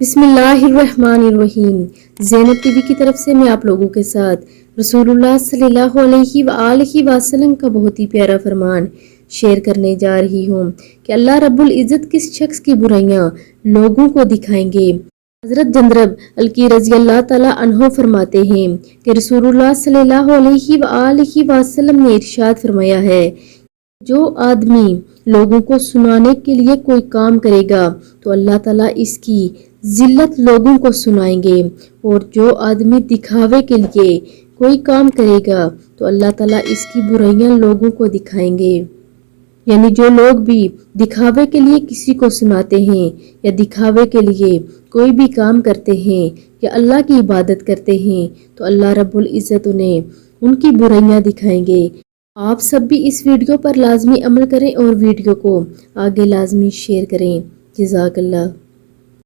बिस्मिल्लाहिर्रहमानिर्रहीम। ज़ैनब टीवी की तरफ से मैं आप लोगों के साथ रसूलुल्लाह सल्लल्लाहु अलैहि वसल्लम का बहुत ही प्यारा फरमान शेयर करने जा रही हूँ कि अल्लाह रब्बुल इज़्ज़त किस शख्स की बुराइयां लोगों को दिखाएंगे। हज़रत जंदरब अलकी रज़ी अल्लाह ताला अन्हो फरमाते हैं कि रसूलुल्लाह सल्लल्लाहु अलैहि वसल्लम ने इरशाद फरमाया है, जो आदमी लोगों को सुनाने के लिए कोई काम करेगा तो अल्लाह ताला इसकी जिल्लत लोगों को सुनाएंगे, और जो आदमी दिखावे के लिए कोई काम करेगा तो अल्लाह ताला इसकी बुराइयां लोगों को दिखाएंगे। यानी जो लोग भी दिखावे के लिए किसी को सुनाते हैं या दिखावे के लिए कोई भी काम करते हैं या अल्लाह की इबादत करते हैं तो अल्लाह रब्बुल इज़्ज़त उन्हें उनकी बुराइयां दिखाएंगे। आप सब भी इस वीडियो पर लाजमी अमल करें और वीडियो को आगे लाजमी शेयर करें। जज़ाकल्लाह।